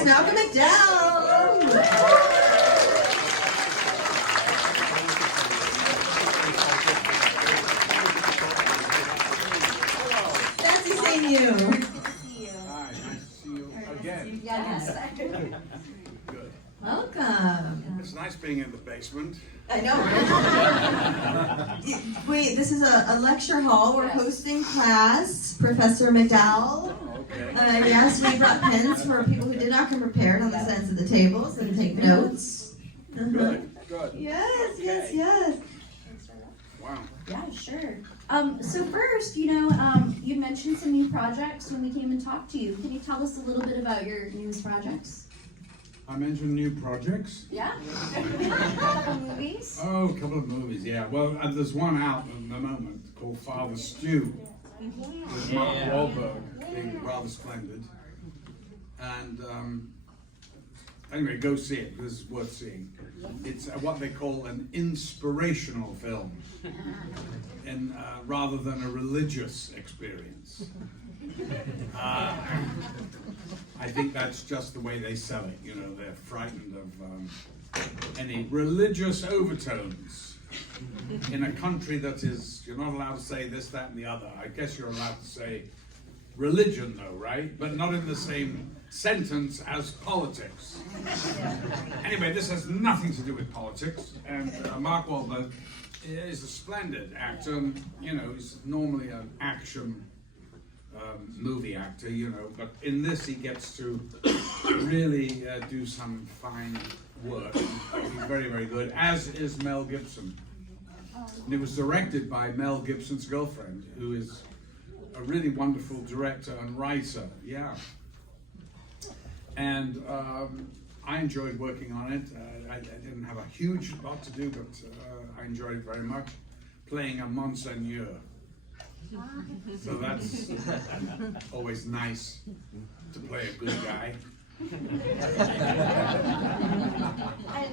Yes, Malcolm McDowell. Fancy seeing you. Hi, nice to see you again. Yes. Good. Welcome. It's nice being in the basement. I know. Wait, this is a lecture hall. We're hosting class. Professor McDowell. Oh, okay. Yes, we brought pens for people who did not come prepared on the sides of the tables and take notes. Good, good. Yes, yes, yes. Wow. Yeah, sure. So first, you mentioned some new projects when we came and talked to you. Can you tell us a little bit about your newest projects? I mentioned new projects. Yeah. A couple movies. Oh, a couple of movies, yeah. Well, there's one out at the moment called Father Stew with Mark Wahlberg being rather splendid. And anyway, go see it. This is worth seeing. It's what they call an inspirational film, and rather than a religious experience. I think that's just the way they sell it. You know, they're frightened of any religious overtones in a country that is, you're not allowed to say this, that, and the other. I guess you're allowed to say religion, though, right? But not in the same sentence as politics. Anyway, this has nothing to do with politics, and Mark Wahlberg is a splendid actor, and, you know, he's normally an action movie actor, you know, but in this he gets to really do some fine work. He's very, very good, as is Mel Gibson. And it was directed by Mel Gibson's girlfriend, who is a really wonderful director and writer, yeah. And I enjoyed working on it. I didn't have a huge lot to do, but I enjoyed it very much, playing a Monseigneur. So that's always nice to play a good guy.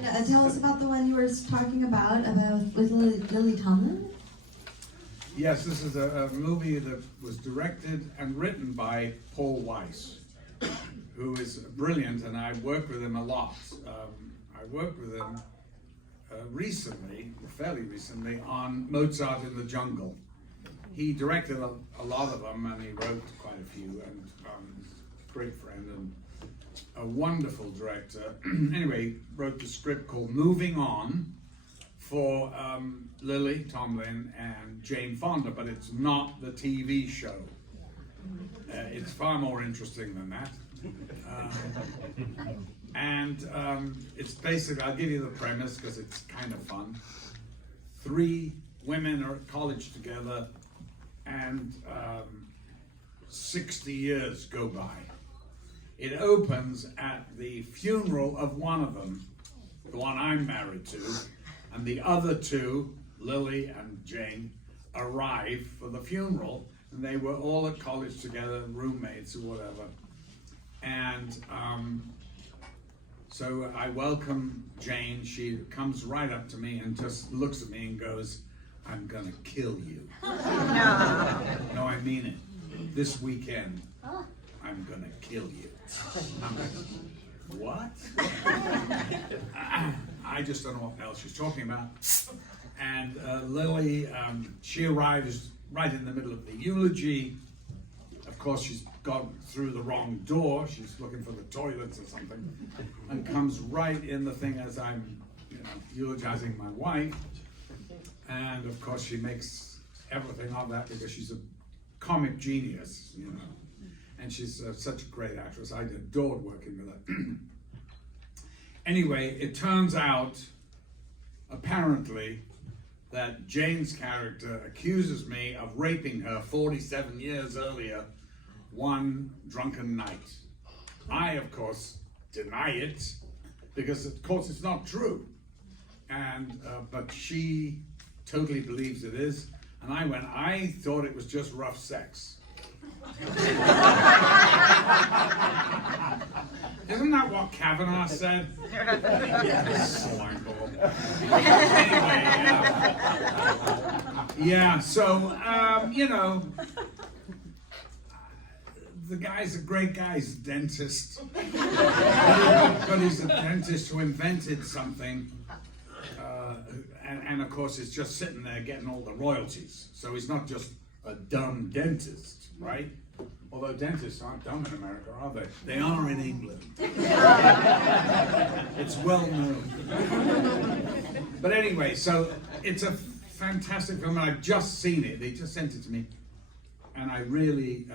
And tell us about the one you were talking about with Lily Tomlin. Yes, this is a movie that was directed and written by Paul Weiss, who is brilliant, and I work with him a lot. I worked with him recently, fairly recently, on Mozart in the Jungle. He directed a lot of them, and he wrote quite a few, and great friend and a wonderful director. Anyway, wrote the script called Moving On for Lily Tomlin and Jane Fonda, but it's not the TV show. It's far more interesting than that. It's basically, I'll give you the premise because it's kind of fun. 3 women are at college together, and 60 years go by. It opens at the funeral of one of them, the one I'm married to, and the other 2, Lily and Jane, arrive for the funeral, and they were all at college together, roommates or whatever. And so I welcome Jane. She comes right up to me and just looks at me and goes, "I'm gonna kill you." No, I mean it. This weekend, I'm gonna kill you. I'm like, what? I just don't know what else she's talking about. And Lily, she arrives right in the middle of the eulogy. Of course, she's gone through the wrong door. She's looking for the toilets or something, and comes right in the thing as I'm, eulogizing my wife. And of course, she makes everything of that because she's a comic genius, and she's such a great actress. I adored working with her. Anyway, it turns out, apparently, that Jane's character accuses me of raping her 47 years earlier, one drunken night. I, of course, deny it, because of course it's not true. And but she totally believes it is, and I thought it was just rough sex. Isn't that what Kavanaugh said? Swineball. Anyway, yeah, so, the guy's a great guy, he's a dentist. But he's a dentist who invented something. And of course, he's just sitting there getting all the royalties. So he's not just a dumb dentist, right? Although dentists aren't dumb in America, are they? They are in England. It's well known. But anyway, so it's a fantastic film, and I've just seen it. They just sent it to me. And I really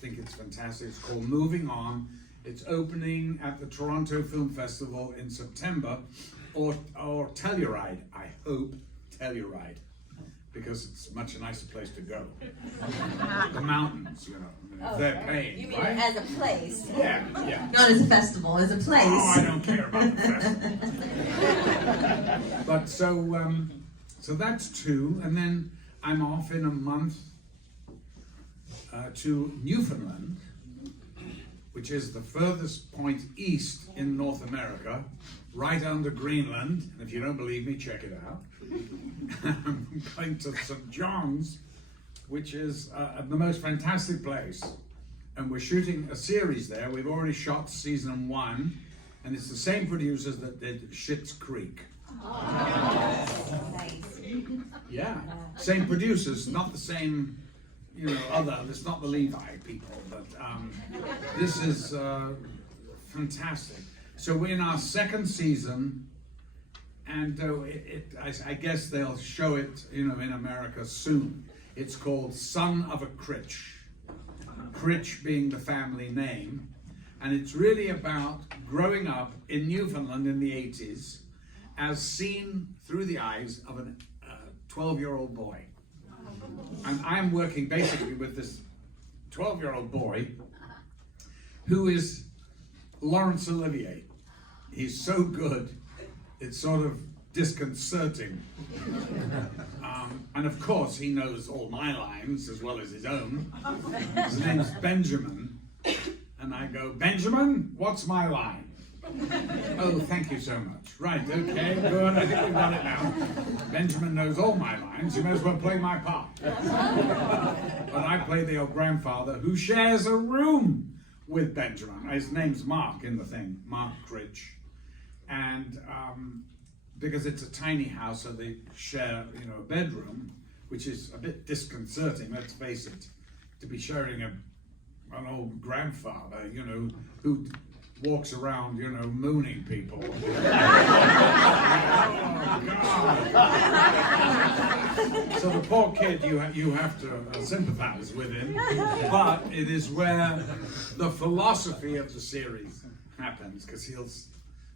think it's fantastic. It's called Moving On. It's opening at the Toronto Film Festival in September, or Telluride, I hope, Telluride, because it's a much nicer place to go. The mountains, you know, if they're paying, You mean right? as a place? Yeah, yeah. Not as a festival, as a place. Oh, I don't care about the festival. But so that's two, and then I'm off in a month to Newfoundland, which is the furthest point east in North America, right under Greenland. And if you don't believe me, check it out. I'm going to St. John's, which is the most fantastic place. And we're shooting a series there. We've already shot season 1, and it's the same producers that did Schitt's Creek. Oh, nice. Yeah, same producers, not the same, you know, it's not the Levi people, but this is fantastic. So we're in our second season, and I guess they'll show it, you know, in America soon. It's called Son of a Critch. Critch being the family name, and it's really about growing up in Newfoundland in the 80s as seen through the eyes of a 12-year-old boy. And I'm working basically with this 12-year-old boy who is Laurence Olivier. He's so good, it's sort of disconcerting. And of course, he knows all my lines as well as his own. His name's Benjamin. And I go, Benjamin, what's my line? Oh, thank you so much. Right, okay, good, I think we've got it now. Benjamin knows all my lines, you may as well play my part. But I play the old grandfather who shares a room with Benjamin. His name's Mark in the thing, Mark Critch. And because it's a tiny house, so they share, you know, a bedroom, which is a bit disconcerting, let's face it, to be sharing an old grandfather, you know, who walks around, you know, mooning people. Oh, God. So the poor kid, you have to sympathize with him, but it is where the philosophy of the series happens, because he'll,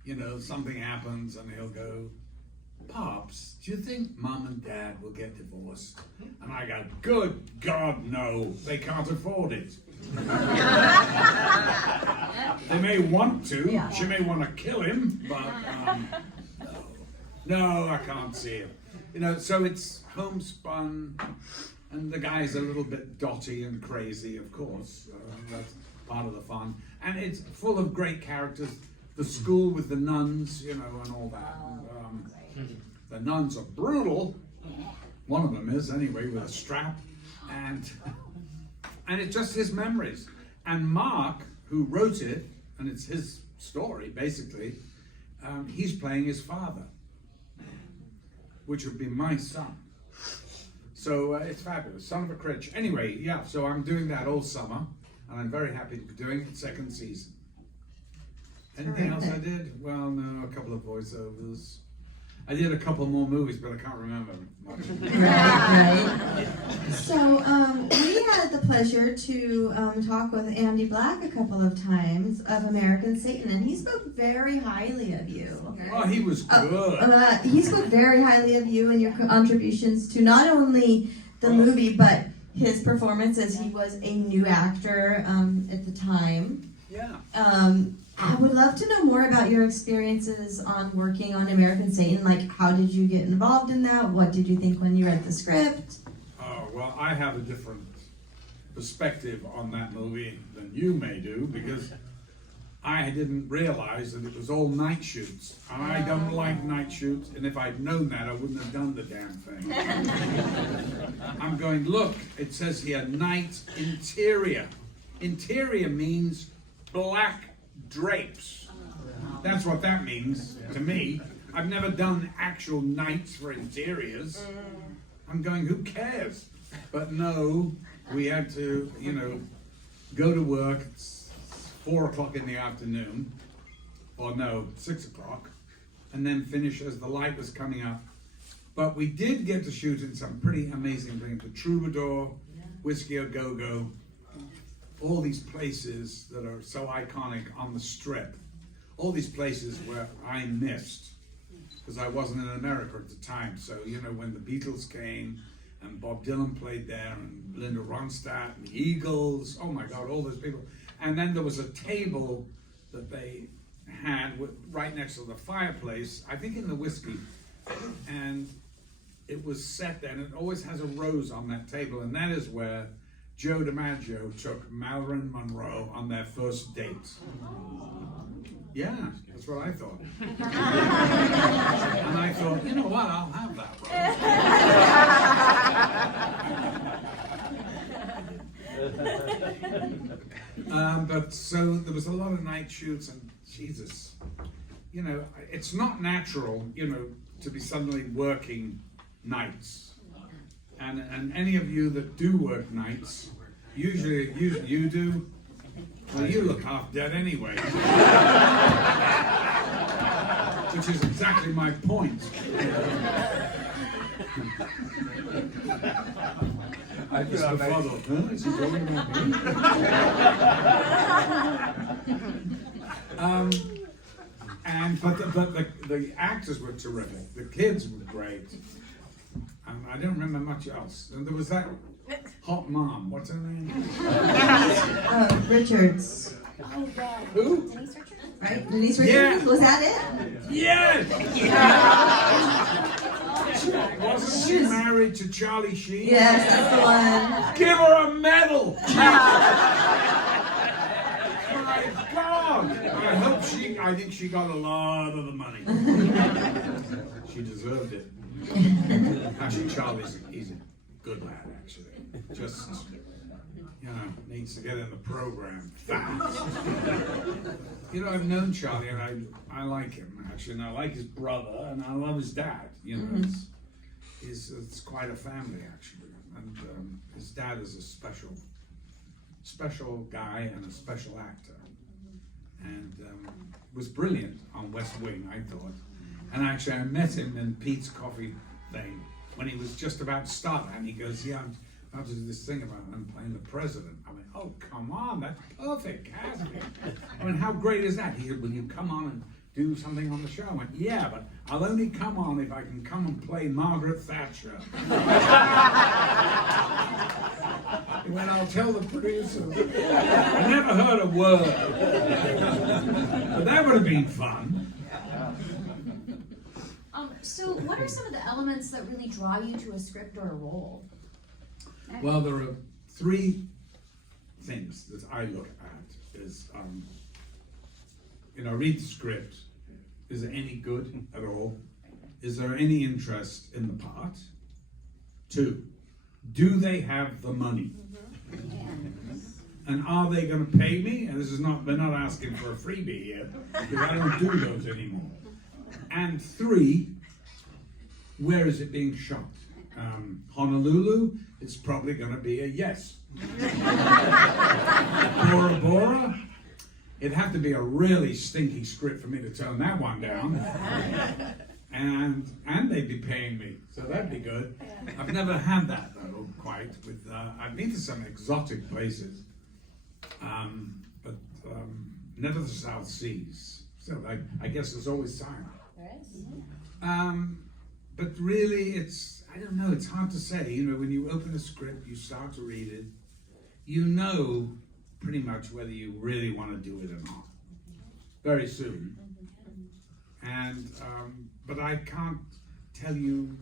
you know, something happens and he'll go, Pops, do you think Mom and Dad will get divorced? And I go, good God, no, they can't afford it. They may want to, Yeah. She may want to kill him, but no, I can't see it. You know, so it's homespun, and the guy's a little bit dotty and crazy, of course. That's part of the fun. And it's full of great characters. The school with the nuns, you know, and all that. The nuns are brutal. One of them is, anyway, with a strap. And it's just his memories. And Mark, who wrote it, and it's his story, basically, he's playing his father, which would be my son. So it's fabulous. Son of a Critch. Anyway, yeah, so I'm doing that all summer, and I'm very happy to be doing it, second season. Anything else I did? Well, no, a couple of voiceovers. I did a couple more movies, but I can't remember much. Right. So we had the pleasure to talk with Andy Black a couple of times of American Satan, and he spoke very highly of you. Oh, he was good. He spoke very highly of you and your contributions to not only the movie, but his performance as he was a new actor at the time. Yeah. I would love to know more about your experiences on working on American Satan. Like, how did you get involved in that? What did you think when you read the script? Oh, well, I have a different perspective on that movie than you may do, because I didn't realize that it was all night shoots. I don't like night shoots, and if I'd known that, I wouldn't have done the damn thing. I'm going, look, it says here, night interior. Interior means black drapes. That's what that means to me. I've never done actual nights for interiors. I'm going, who cares? But no, we had to, you know, go to work at 4 o'clock in the afternoon, or no, 6 o'clock, and then finish as the light was coming up. But we did get to shoot in some pretty amazing things. The Troubadour, Whiskey A Go Go, all these places that are so iconic on the Strip. All these places where I missed, because I wasn't in America at the time. So, you know, when the Beatles came, and Bob Dylan played there, and Linda Ronstadt, and the Eagles, oh my God, all those people. And then there was a table that they had right next to the fireplace, I think in the Whiskey, and it was set there, and it always has a rose on that table, and that is where Joe DiMaggio took Marilyn Monroe on their first date. Yeah, that's what I thought. And I thought, you know what, I'll have that rose. But so there was a lot of night shoots, and Jesus, you know, it's not natural, you know, to be suddenly working nights. And any of you that do work nights, usually you do, well, you look half dead anyway. Which is exactly my point. I It's feel befuddled. Huh? Is he talking about me? But the actors were terrific. The kids were great. I don't remember much else. And there was that hot mom. What's her name? Richards, Oh, God. Who? Denise Richards? right? Denise Richards, Yeah. was that it? Yes! Wasn't she married to Charlie Sheen? Yes, that's the one. Give her a medal! My God! I think she got a lot of the money. She deserved it. Actually, he's a good lad, actually. Just, you know, needs to get in the program fast. You know, I've known Charlie, and I like him, actually, and I like his brother, and I love his dad. You know, it's quite a family, actually. And his dad is a special guy and a special actor. And was brilliant on West Wing, I thought. And actually, I met him in Pete's coffee thing when he was just about to start, and he goes, "Yeah, I'm about to do this thing about I'm playing the president." I went, "Oh, come on, that's perfect casting." I mean, how great is that? He said, "Will you come on and do something on the show?" I went, "Yeah, but I'll only come on if I can come and play Margaret Thatcher." He went, "I'll tell the producer." I never heard a word. But that would have been fun. So what are some of the elements that really draw you to a script or a role? Well, there are 3 things that I look at. Is, you know, read the script. Is it any good at all? Is there any interest in the part? 2, do they have the money? And are they going to pay me? And they're not asking for a freebie here, because I don't do those anymore. And 3, where is it being shot? Honolulu, it's probably going to be a yes. Bora Bora, it'd have to be a really stinky script for me to turn that one down. And they'd be paying me, so that'd be good. I've never had that though, quite. I've been to some exotic places, but never the South Seas. So I guess there's always time. But really, I don't know, it's hard to say. You know, when you open a script, you start to read it, you know pretty much whether you really want to do it or not. Very soon. And, but I can't tell you,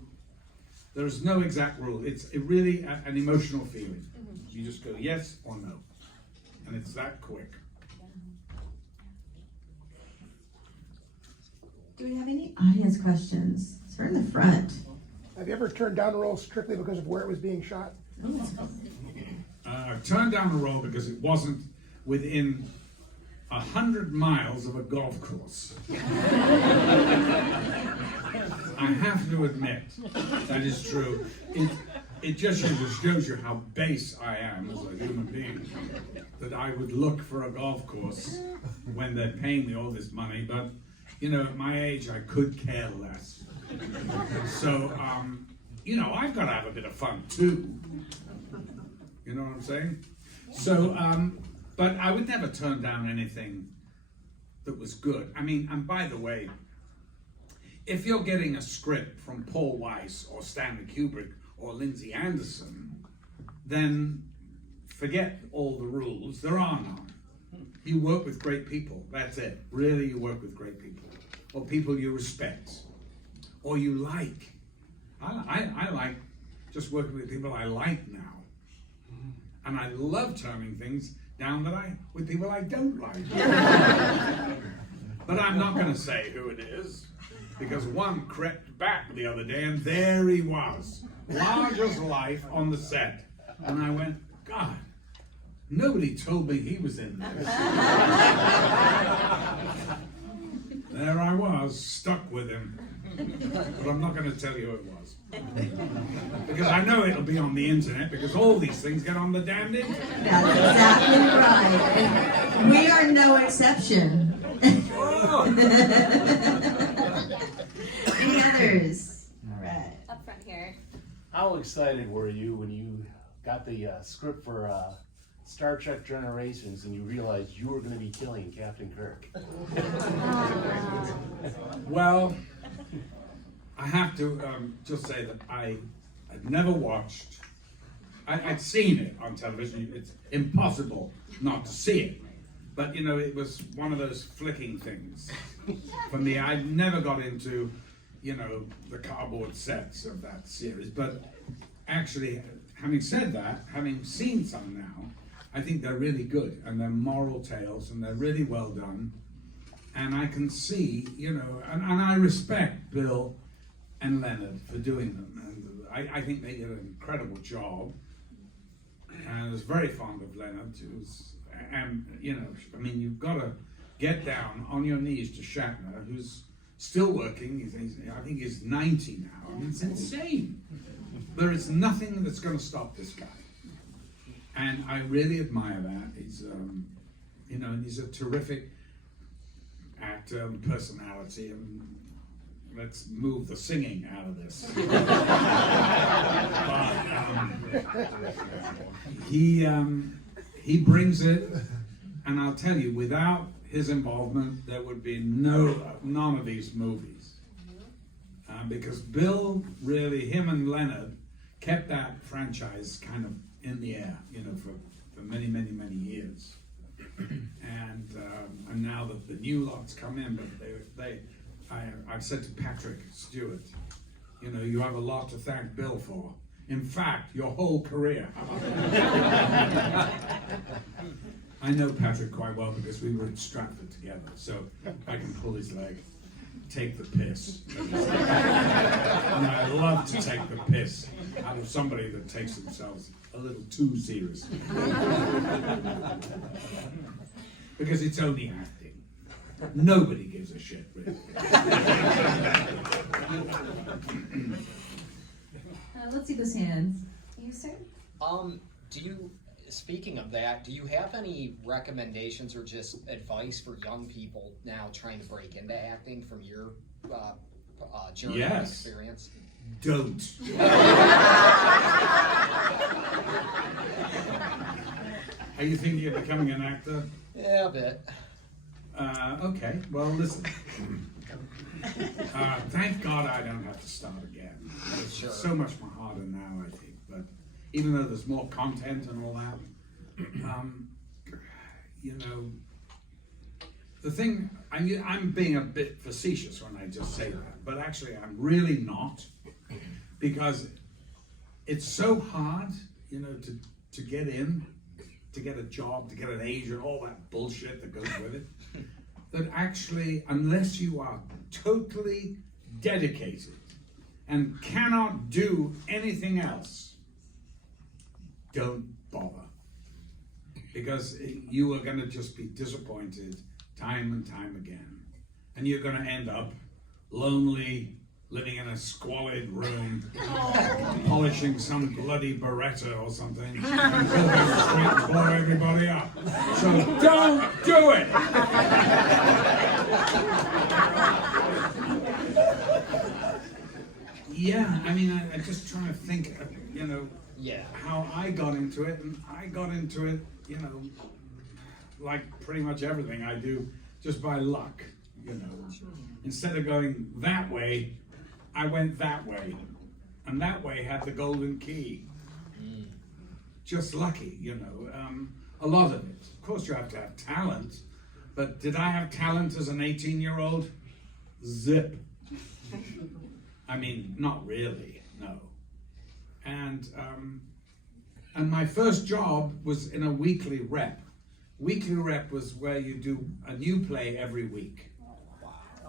there's no exact rule. It's really an emotional feeling. You just go yes or no. And it's that quick. Do we have any audience questions? Start in the front. Have you ever turned down a role strictly because of where it was being shot? turned down a role because it wasn't within 100 miles of a golf course. I have to admit, that is true. It just shows you how base I am as a human being, that I would look for a golf course when they're paying me all this money, but, you know, at my age, I could care less. So, you know, I've got to have a bit of fun, too. You know what I'm saying? So, but I would never turn down anything that was good. I mean, and by the way, if you're getting a script from Paul Weiss or Stanley Kubrick or Lindsay Anderson, then forget all the rules. There are none. You work with great people. That's it. Really, you work with great people. Or people you respect. Or you like. I like just working with people I like now. And I love turning things down with people I don't like. But I'm not going to say who it is, because one crept back the other day and there he was, large as life on the set. And I went, God, nobody told me he was in this. There I was, stuck with him. But I'm not going to tell you who it was. Because I know it'll be on the internet, because all these things get on the damned internet. That's exactly right. And we are no exception. Any others? All right. Up front here. How excited were you when you got the script for Star Trek Generations and you realized you were going to be killing Captain Kirk? Well, I have to just say that I'd never watched, I'd seen it on television. It's impossible not to see it. But, you know, it was one of those flicking things. For me, I never got into, you know, the cardboard sets of that series. But actually, having said that, having seen some now, I think they're really good. And they're moral tales, and they're really well done. And I can see, you know, and I respect Bill and Leonard for doing them. And I think they did an incredible job. And I was very fond of Leonard. And, you know, I mean, you've got to get down on your knees to Shatner, who's still working. I think he's 90 now. I mean, it's insane. There is nothing that's going to stop this guy. And I really admire that. He's, you know, and he's a terrific actor and personality. And let's move the singing out of this. But he brings it, and I'll tell you, without his involvement, there would be none of these movies. Because Bill really, him and Leonard, kept that franchise kind of in the air, you know, for many, many, many years. And now that the new lots come in, but I've said to Patrick Stewart, you know, you have a lot to thank Bill for. In fact, your whole career. I know Patrick quite well because we were at Stratford together, so I can pull his leg, take the piss. And I love to take the piss out of somebody that takes themselves a little too seriously. Because it's only acting. Nobody gives a shit, really. Let's see those hands. You, sir? Speaking of that, do you have any recommendations or just advice for young people now trying to break into acting from your journey and experience? Don't. Are you thinking of becoming an actor? Yeah, a bit. Okay, well, listen. Thank God I don't have to start again. It's Sure. so much more harder now, I think. But even though there's more content and all that, you know, the thing, I'm being a bit facetious when I just say that, but actually I'm really not, because it's so hard, you know, to get in, to get a job, to get an agent, all that bullshit that goes with it, that actually, unless you are totally dedicated and cannot do anything else, don't bother. because you are going to just be disappointed time and time again. And you're going to end up lonely, living in a squalid room, polishing some bloody Beretta or something, and go down the street and blow everybody up. So don't do it! Yeah, I mean, I'm just trying to think, you know, Yeah. how I got into it, and I got into it, you know, like pretty much everything I do, just by luck, you know. Instead of going that way, I went that way, and that way had the golden key. Just lucky, you know, a lot of it. Of course you have to have talent, but did I have talent as an 18-year-old? Zip. I mean, not really, no. And my first job was in a weekly rep. Weekly rep was where you do a new play every week.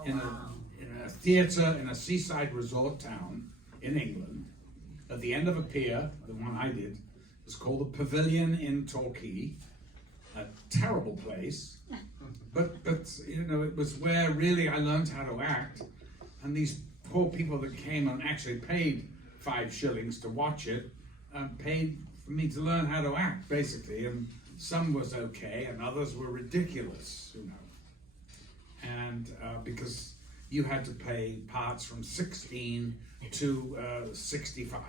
In a theatre in a seaside resort town in England, at the end of a pier, the one I did, was called the Pavilion in Torquay. A terrible place, but you know, it was where really I learned how to act. And these poor people that came and actually paid 5 shillings to watch it, paid for me to learn how to act, basically. And some was okay, and others were ridiculous, you know. And because you had to play parts from 16 to 65.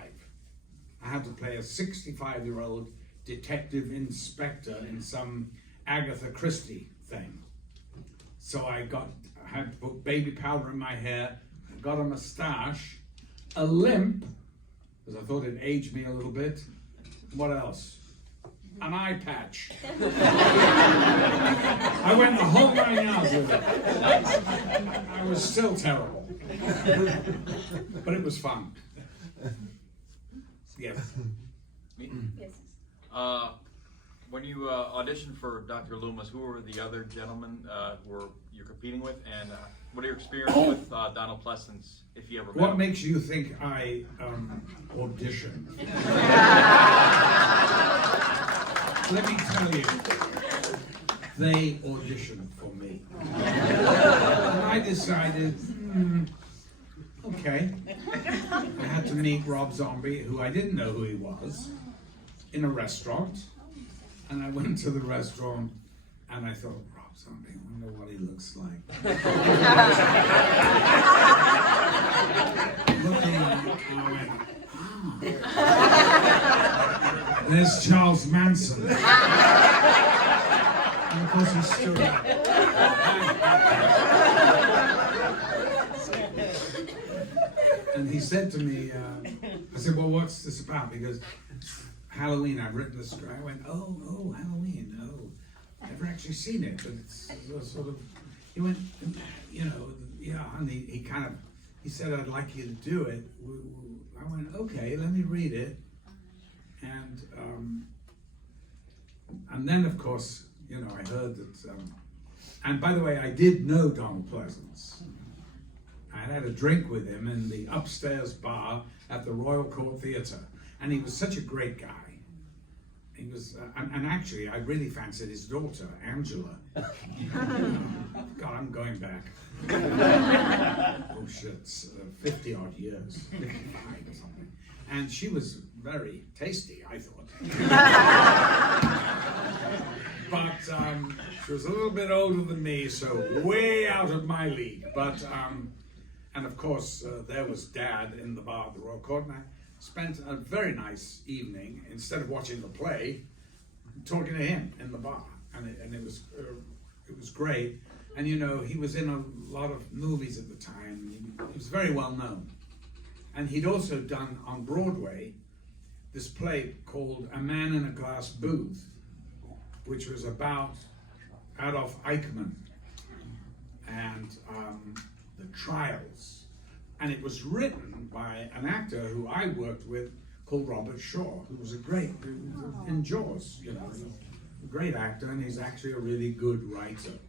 I had to play a 65-year-old detective inspector in some Agatha Christie thing. So I had to put baby powder in my hair, got a mustache, a limp, because I thought it aged me a little bit. What else? An eye patch. I went the whole 9 yards with it. I was still terrible. But it was fun. Yes. Yes. When you auditioned for Dr. Loomis, who were the other gentlemen who you're competing with, and what are your experiences with Donald Pleasance, if you ever met What him? makes you think I audition? Let me tell you, they auditioned for me. And I decided, okay. I had to meet Rob Zombie, who I didn't know who he was, in a restaurant. And I went to the restaurant and I thought, Rob Zombie, I wonder what he looks like. Looking at him, and I went, there's Charles Manson. And of course he stood up. And he said to me, I said, well, what's this about? Because Halloween, I've written the script. I went, oh, Halloween, no. Never actually seen it, but it's sort of, he went, you know, yeah, and he said, I'd like you to do it. I went, okay, let me read it. And then, of course, you know, I heard that, and by the way, I did know Donald Pleasance. I had a drink with him in the upstairs bar at the Royal Court Theatre, and he was such a great guy. He was, and actually, I really fancied his daughter, Angela. God, I'm going back. Oh shit, 50 odd years, 55 or something. And she was very tasty, I thought. But she was a little bit older than me, so way out of my league. But, and of course, there was Dad in the bar at the Royal Court, and I spent a very nice evening, instead of watching the play, talking to him in the bar. And it was great. And you know, he was in a lot of movies at the time. He was very well known. And he'd also done on Broadway this play called A Man in a Glass Booth, which was about Adolf Eichmann and the trials. And it was written by an actor who I worked with called Robert Shaw, who was in Jaws, you know, a great actor, and he's actually a really good writer.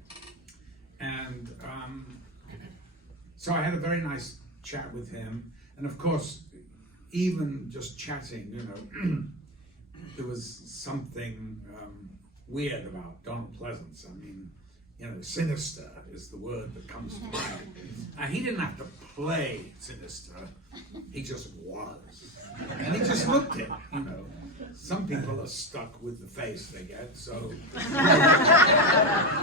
And so I had a very nice chat with him. And of course, even just chatting, you know, there was something weird about Donald Pleasance. I mean, you know, sinister is the word that comes to mind. He didn't have to play sinister, he just was. And he just looked it, you know. Some people are stuck with the face they get, so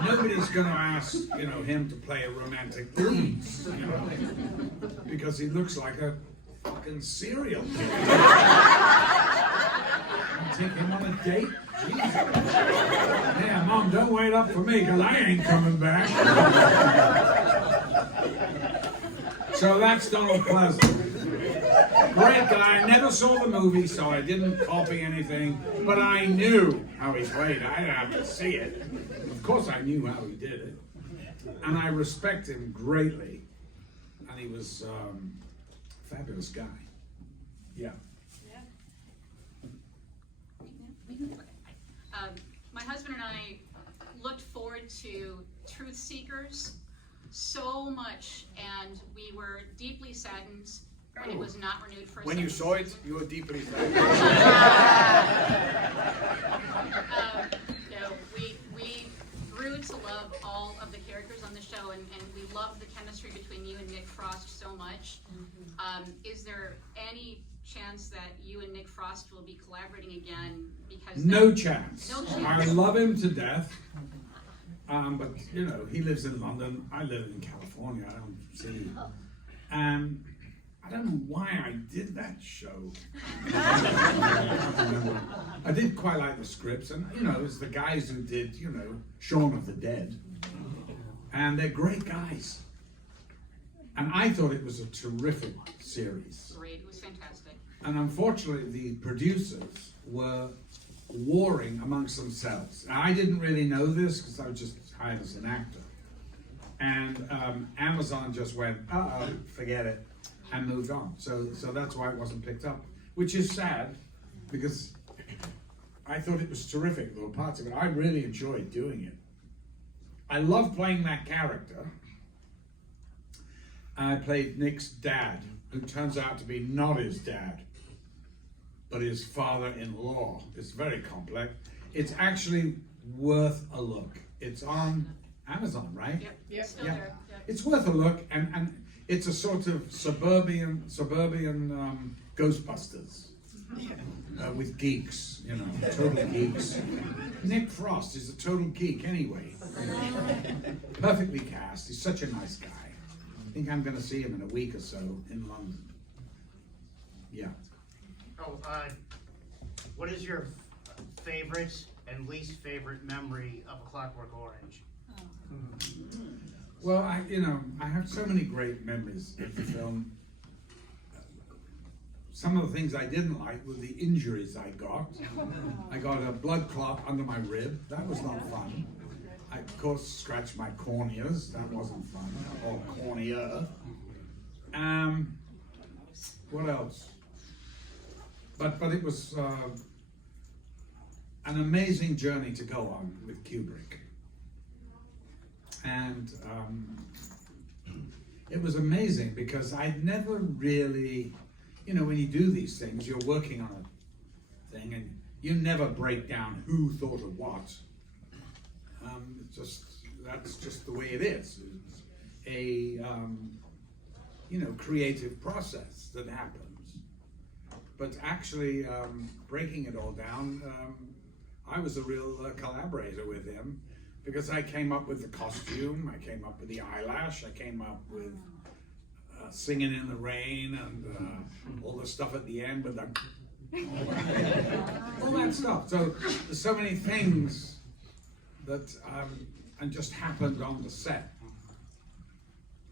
nobody's going to ask, you know, him to play a romantic lead, you know, because he looks like a fucking serial killer. Take him on a date? Jesus. Yeah, Mom, don't wait up for me, because I ain't coming back. So that's Donald Pleasant. Great guy. I never saw the movie, so I didn't copy anything, but I knew how he played. I didn't have to see it. Of course I knew how he did it. And I respect him greatly. And he was a fabulous guy. Yeah. My husband and I looked forward to Truth Seekers so much, and we were deeply saddened when it was not renewed for a When you second saw it, season. you were deeply sad. No, we grew to love all of the characters on the show, and we love the chemistry between you and Nick Frost so much. Is there any chance that you and Nick Frost will be collaborating again? Because No chance. No chance. I love him to death. But, you know, he lives in London. I live in California. I don't see. And I don't know why I did that show. I did quite like the scripts. And, you know, it's the guys who did, you know, Shaun of the Dead. And they're great guys. And I thought it was a terrific series. great, it was fantastic. And unfortunately, the producers were warring amongst themselves. Now, I didn't really know this because I was just hired as an actor. And Amazon just went, uh-oh, forget it, and moved on. So that's why it wasn't picked up, which is sad because I thought it was terrific, little parts of it. I really enjoyed doing it. I love playing that character. I played Nick's dad, who turns out to be not his dad, but his father-in-law. It's very complex. It's actually worth a look. It's on Amazon, right? Yep. Still Yeah. there. Yep. It's worth a look, and it's a sort of suburban Ghostbusters with geeks, you know, total geeks. Nick Frost is a total geek anyway. Perfectly cast. He's such a nice guy. I think I'm going to see him in a week or so in London. Yeah. Oh, what is your favorite and least favorite memory of A Clockwork Orange? Well, I have so many great memories of the film. Some of the things I didn't like were the injuries I got. I got a blood clot under my rib. That was not fun. I, of course, scratched my corneas. That wasn't fun. Or cornea. What else? But it was an amazing journey to go on with Kubrick. And it was amazing because I'd never really, you know, when you do these things, you're working on a thing and you never break down who thought of what. That's just the way it is. It's a, you know, creative process that happens. But actually, breaking it all down, I was a real collaborator with him because I came up with the costume, I came up with the eyelash, I came up with singing in the rain and all the stuff at the end with the all that stuff. So there's so many things that and just happened on the set.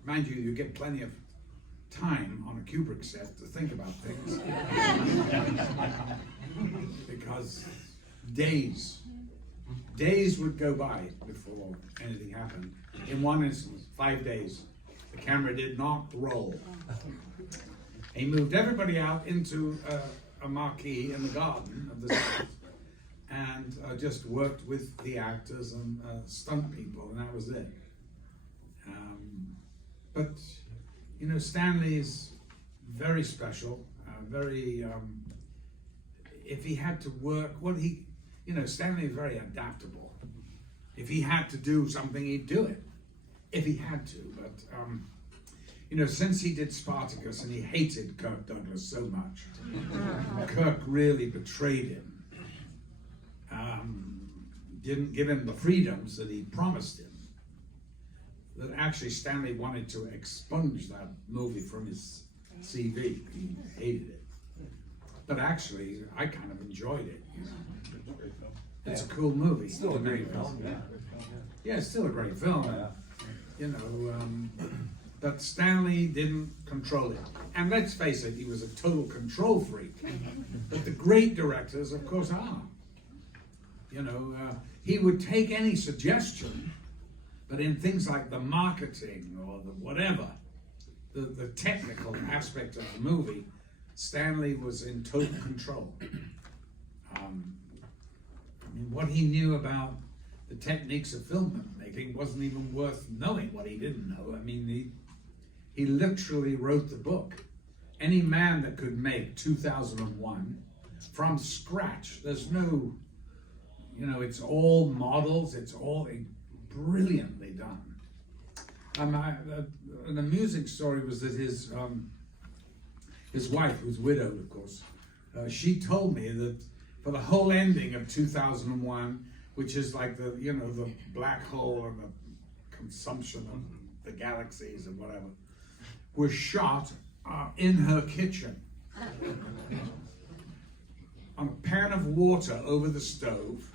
Mind you, you get plenty of time on a Kubrick set to think about things because days would go by before anything happened. In one instance, 5 days, the camera did not roll. He moved everybody out into a marquee in the garden of the set and just worked with the actors and stunt people, and that was it. But you know, Stanley's very special, very, if he had to work, well, he you know, Stanley is very adaptable. If he had to do something, he'd do it. If he had to, but, you know, since he did Spartacus and he hated Kirk Douglas so much, Kirk really betrayed him. Didn't give him the freedoms that he promised him. That actually Stanley wanted to expunge that movie from his CV. He hated it. But actually, I kind of enjoyed it. You know? It's a cool movie. Still a great film. Yeah, it's still a great film. You know, but Stanley didn't control it. And let's face it, he was a total control freak. But the great directors, of course, are. You know, he would take any suggestion, but in things like the marketing or the whatever, the technical aspect of the movie, Stanley was in total control. I mean, what he knew about the techniques of filmmaking wasn't even worth knowing what he didn't know. I mean, he literally wrote the book. Any man that could make 2001 from scratch, there's no, you know, it's all models, it's all brilliantly done. An amusing story was that his wife, who's widowed, of course, she told me that for the whole ending of 2001, which is like the, you know, the black hole and the consumption of the galaxies and whatever, was shot in her kitchen. On a pan of water over the stove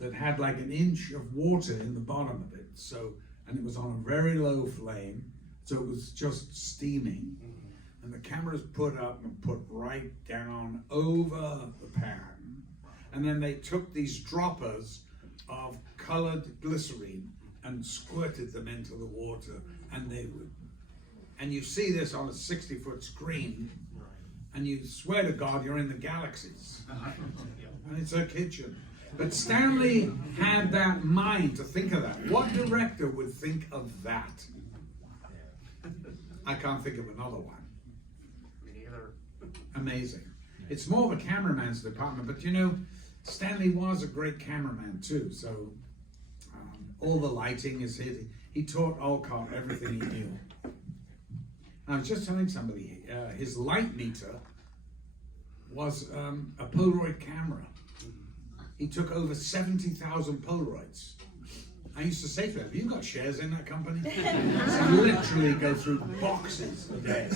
that had like an inch of water in the bottom of it. So, and it was on a very low flame, so it was just steaming. And the camera's put up and put right down over the pan. And then they took these droppers of colored glycerine and squirted them into the water, and they would. And you see this on a 60-foot screen, and you swear to God you're in the galaxies. And it's her kitchen. But Stanley had that mind to think of that. What director would think of that? I can't think of another one. Me neither. Amazing. It's more of a cameraman's department, but you know, Stanley was a great cameraman too, so all the lighting is his. He taught Olcott everything he knew. I was just telling somebody, his light meter was a Polaroid camera. He took over 70,000 Polaroids. I used to say to him, have you got shares in that company? So literally go through boxes a day.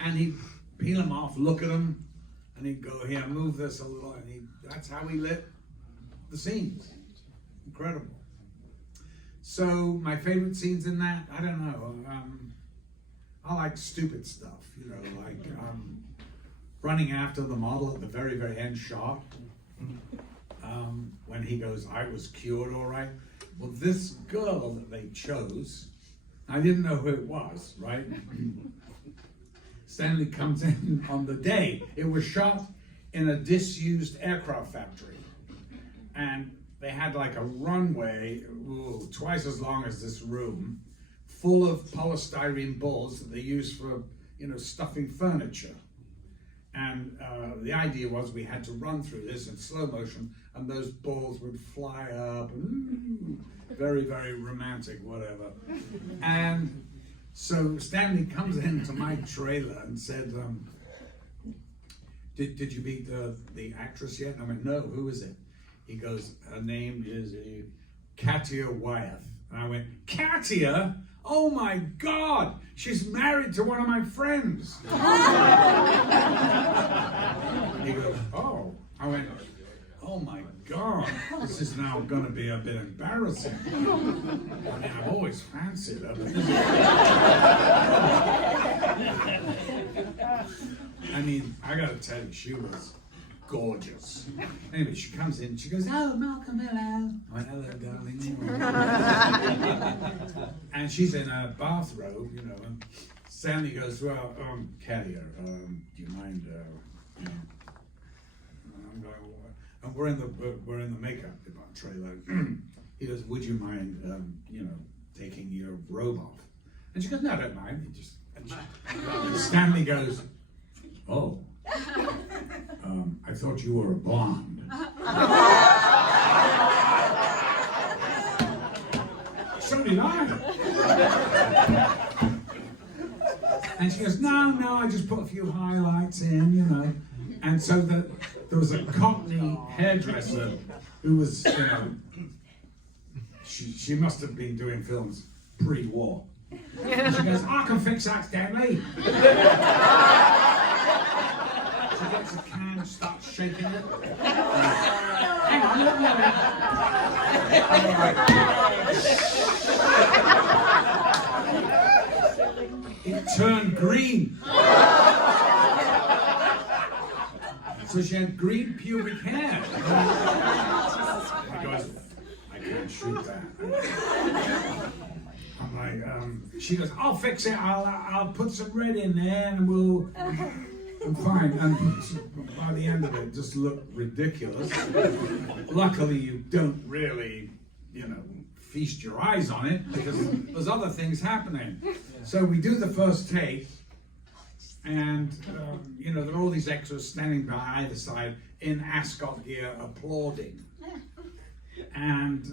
And he'd peel them off, look at them, and he'd go, here, move this a little, and that's how he lit the scenes. Incredible. So my favorite scenes in that, I don't know. I like stupid stuff, you know, like running after the model at the very, very end shot. When he goes, I was cured, all right. Well, this girl that they chose, I didn't know who it was, right? Stanley comes in on the day. It was shot in a disused aircraft factory. And they had like a runway, twice as long as this room, full of polystyrene balls that they use for, you know, stuffing furniture. And the idea was we had to run through this in slow motion, and those balls would fly up, and very, very romantic, whatever. And so Stanley comes into my trailer and said, did you meet the actress yet? And I went, no, who is it? He goes, her name is Katia Wyeth. And I went, Katia? Oh my God, she's married to one of my friends. He goes, oh. I went, oh my God, this is now going to be a bit embarrassing. I mean, I've always fancied her, but this is... I mean, I got to tell you, she was gorgeous. Anyway, she comes in, she goes, oh, Malcolm, hello. I went, hello, darling. And she's in a bathrobe, you know, and Stanley goes, well, Katia, do you mind, you know, I'm going, and we're in the makeup department trailer. He goes, would you mind, you know, taking your robe off? And she goes, no, I don't mind. He just, and Stanley goes, oh. I thought you were a blonde. So did I. And she goes, no, I just put a few highlights in, you know. And so there was a Cockney hairdresser who was, you know, she must have been doing films pre-war. And she goes, I can fix that, Stanley. She gets a can, starts shaking it. Hang on, look at it. It turned green. So she had green pubic hair. I goes, I can't shoot that. I'm like, she goes, I'll fix it. I'll put some red in there, and I'm fine. And by the end of it, it just looked ridiculous. Luckily, you don't really, you know, feast your eyes on it because there's other things happening. So we do the first take, and you know, there are all these extras standing by either side in ascot gear applauding. And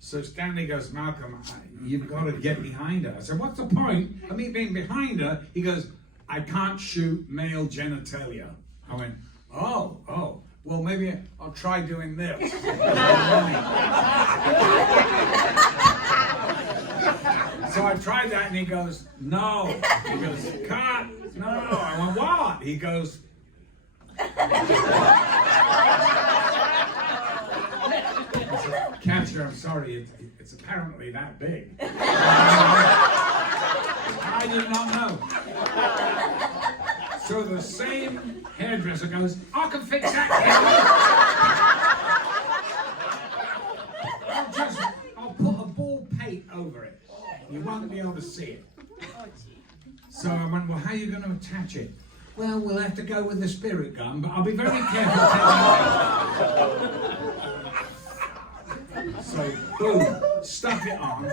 so Stanley goes, Malcolm, you've got to get behind her. I said, what's the point of me being behind her? He goes, I can't shoot male genitalia. I went, oh, well, maybe I'll try doing this. So I tried that, and he goes, no. He goes, can't, no. I went, what? He goes, Catcher, I'm sorry, it's apparently that big. I did not know. So the same hairdresser goes, I can fix that. I'll put a ball pate over it. You won't be able to see it. So I went, well, how are you going to attach it? Well, we'll have to go with the spirit gun, but I'll be very careful. So, boom, stuff it on.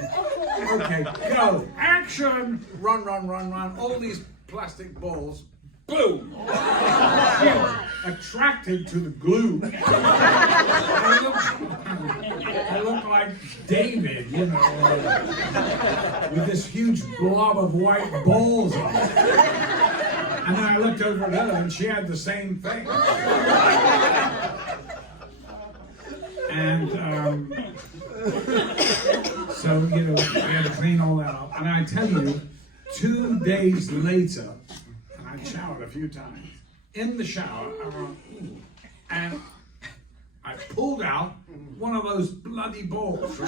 Okay, go, action! Run. All these plastic balls, boom! Attracted to the glue. I look like David, you know, with this huge blob of white balls on it. And then I looked over at her, and she had the same thing. And so, you know, we had to clean all that up. And I tell you, 2 days later, and I showered a few times, in the shower, I went, ooh, and I pulled out one of those bloody balls. 2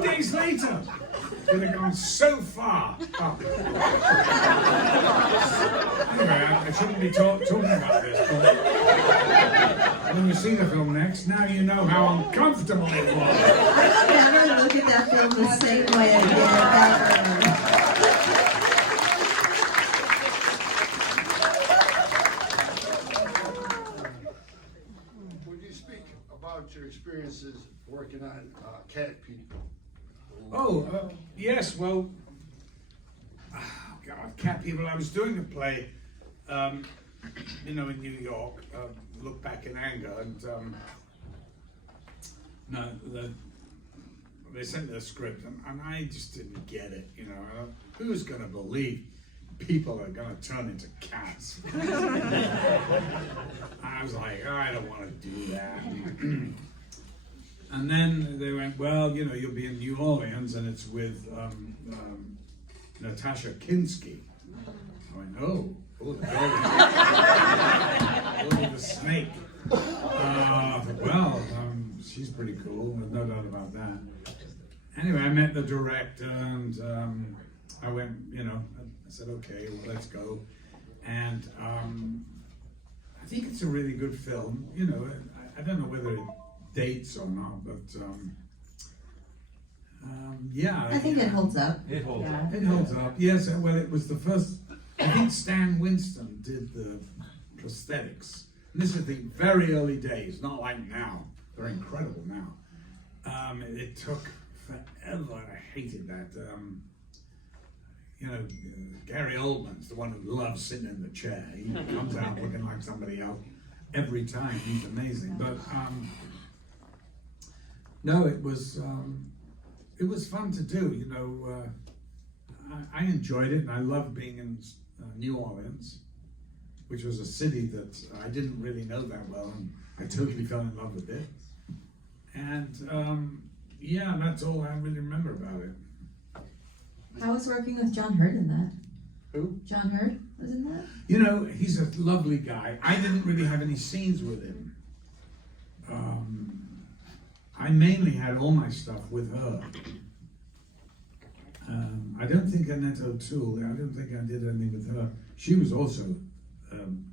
days later, it had gone so far up. Anyway, I shouldn't be talking about this, but when you see the film next, now you know how uncomfortable it was. Yeah, I'm gonna look at that film the same way again. Would you speak about your experiences working on cat people? Yes, well, God, Cat People, I was doing a play, you know, in New York, Look Back in Anger, and they sent me the script, and I just didn't get it, you know. Who's going to believe people are going to turn into cats? I was like, I don't want to do that. And then they went, well, you know, you'll be in New Orleans, and it's with Natasha Kinski. I went, oh, the girl with the snake. Well, she's pretty cool, there's no doubt about that. Anyway, I met the director, and I went, you know, I said, okay, well, let's go. And I think it's a really good film. You know, I don't know whether it dates or not, but yeah. I think it holds up. It holds up. It holds up, yes. Well, it was the first, I think Stan Winston did the prosthetics. And this is the very early days, not like now. They're incredible now. It took forever, and I hated that. You know, Gary Oldman's the one who loves sitting in the chair. He comes out looking like somebody else. every time. He's amazing. But no, it was fun to do. You know, I enjoyed it, and I loved being in New Orleans, which was a city that I didn't really know that well, and I totally fell in love with it. And yeah, that's all I really remember about it. How was working with John Hurt in that? Who? John Hurt was in that? You know, he's a lovely guy. I didn't really have any scenes with him. I mainly had all my stuff with her. I don't think Annette O'Toole, I don't think I did anything with her. She was also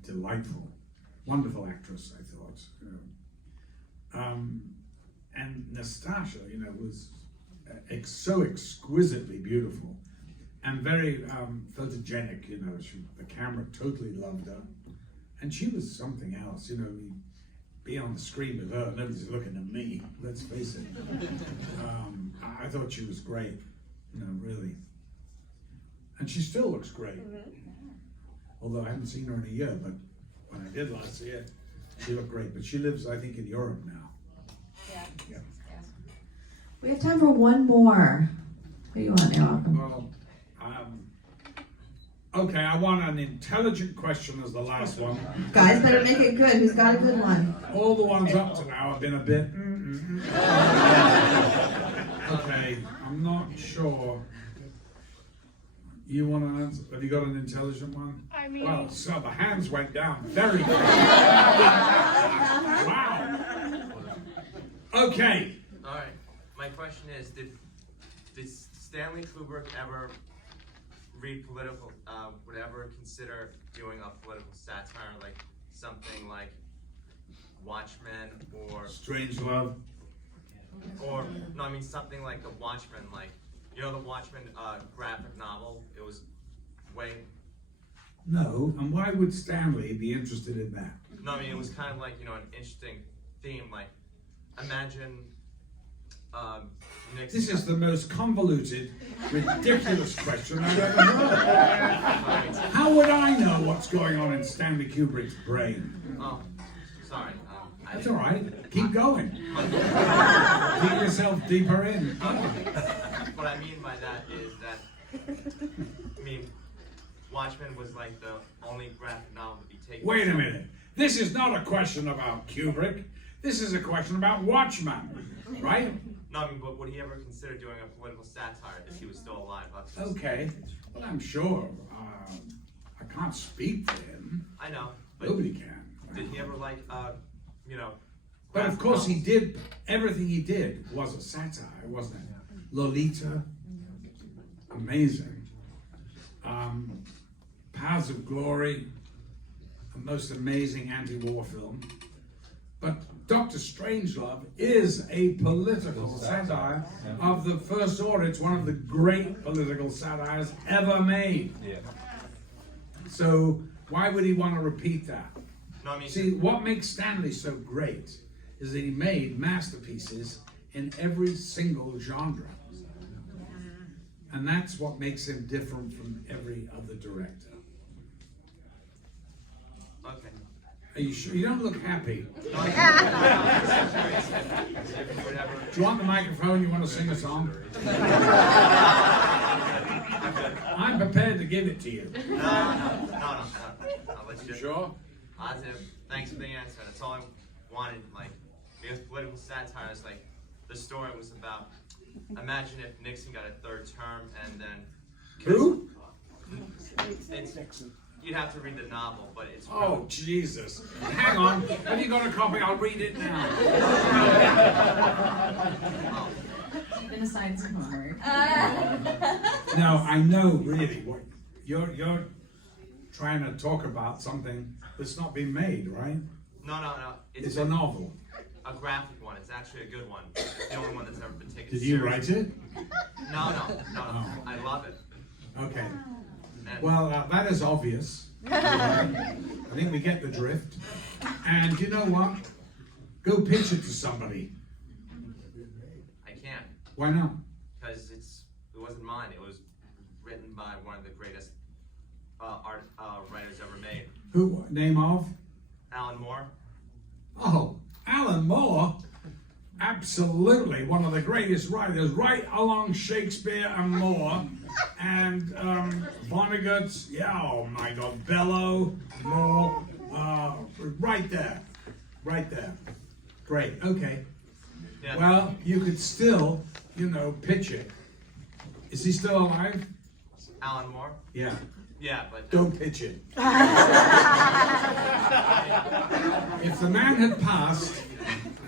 delightful, wonderful actress, I thought. And Nastasha, you know, was so exquisitely beautiful and very photogenic, you know. The camera totally loved her. And she was something else, you know. Be on the screen with her, nobody's looking at me, let's face it. I thought she was great, you know, really. And she still looks great. Although I haven't seen her in a year, but when I did last year, she looked great. But she lives, I think, in Europe now. Yeah. We have time for one more. Who do you want, Malcolm? Well, okay, I want an intelligent question as the last one. Guys, better make it good. Who's got a good one? All the ones up to now have been a bit. Okay, I'm not sure. You want to answer? Have you got an intelligent one? I mean, Well, so the hands went down very quickly. Wow. Okay. All right. My question is, did Stanley Kubrick ever read political? Would ever consider doing a political satire, like something like Watchmen or Strangelove. no, I mean something like the Watchmen, like you know the Watchmen graphic novel. It was way. No, and why would Stanley be interested in that? No, I mean it was kind of like an interesting theme. Like imagine. Nixon. This is the most convoluted, ridiculous question I've ever heard. How would I know what's going on in Stanley Kubrick's brain? Oh, sorry. That's all right. Keep going. Keep yourself deeper in. What I mean by that is that, Watchmen was like the only graphic novel to be taken. Wait a minute. This is not a question about Kubrick. This is a question about Watchmen, right? No, but would he ever consider doing a political satire if he was still alive? Okay. Well, I'm sure. I can't speak for him. I know. But Nobody can. did he ever But of course he did, everything he did was a satire, wasn't it? Lolita, amazing. Paths of Glory, a most amazing anti-war film. But Dr. Strangelove is a political satire of the first order. It's one of the great political satires ever made. Yeah. So why would he want to repeat that? No, I mean, See, what makes Stanley so great is that he made masterpieces in every single genre. And that's what makes him different from every other director. okay. Are you sure? You don't look happy. Do you want the microphone? You want to sing a song? I'm prepared to give it to you. No. I'll let you. Sure? Positive. Thanks for the answer. That's all I wanted. Because political satire is the story was about. Imagine if Nixon got a third term and then. Who? You'd have to read the novel, but it's. Oh, Jesus. Hang on. Have you got a copy? I'll read it now. You've been assigned some homework. Now, I know really what you're trying to talk about something that's not been made, right? No. It's a novel. A graphic one. It's actually a good one. It's the only one that's ever been taken Did you seriously. write it? No. Oh. I love it. Okay. And Well, that is obvious. I think we get the drift. And you know what? Go pitch it to somebody. I can't. Why not? Because it wasn't mine. It was written by one of the greatest writers ever made, Who? Name of? Alan Moore. Oh, Alan Moore, absolutely one of the greatest writers, right along Shakespeare and Moore, and Vonnegut, yeah, oh my God, Bellow, Moore, right there, Great, okay. Yeah. Well, you could still, pitch it. Is he still alive? Alan Moore? Yeah. Yeah, but Don't pitch it. If the man had passed,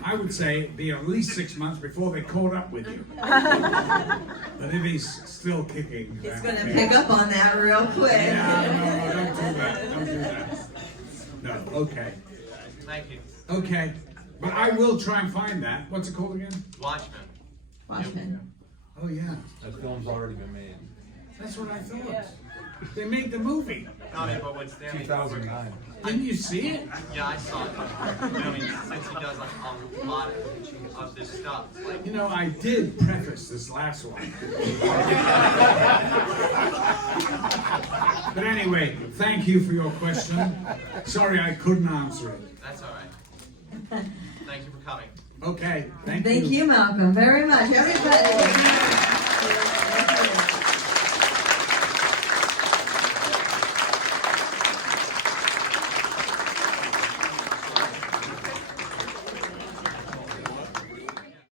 I would say it'd be at least 6 months before they caught up with you. But if he's still kicking, He's then- gonna pick up on that real quick. Yeah, no, don't do that. Don't do that. No, okay. thank you. Okay. But I will try and find that. What's it called again? Watchmen. Watchmen. Oh, yeah. That film's already been made. That's what I thought. They made the movie. No, yeah, but with Stanley 2009. Didn't you see it? Yeah, I saw it. I mean, since he does like a lot of this stuff, like I did preface this last one. But anyway, thank you for your question. Sorry I couldn't answer it. that's all right. Thank you for coming. Okay, Thank you, Malcolm, very much. Everybody.